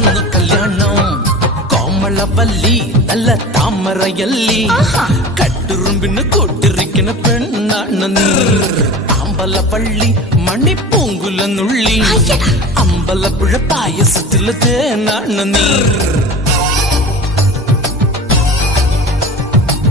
നടന്നു കല്യാണം കോമളവല്ലി നല്ല താമരയല്ലി കട്ടുറുമ്പിന് കൂട്ടിരിക്കുന്ന പെണ്ണാണ് നീ അമ്പലവള്ളി മണിപ്പൂങ്കുല നുള്ളി അമ്പലപ്പുഴ പായസത്തിലെ തേനാണ് നീ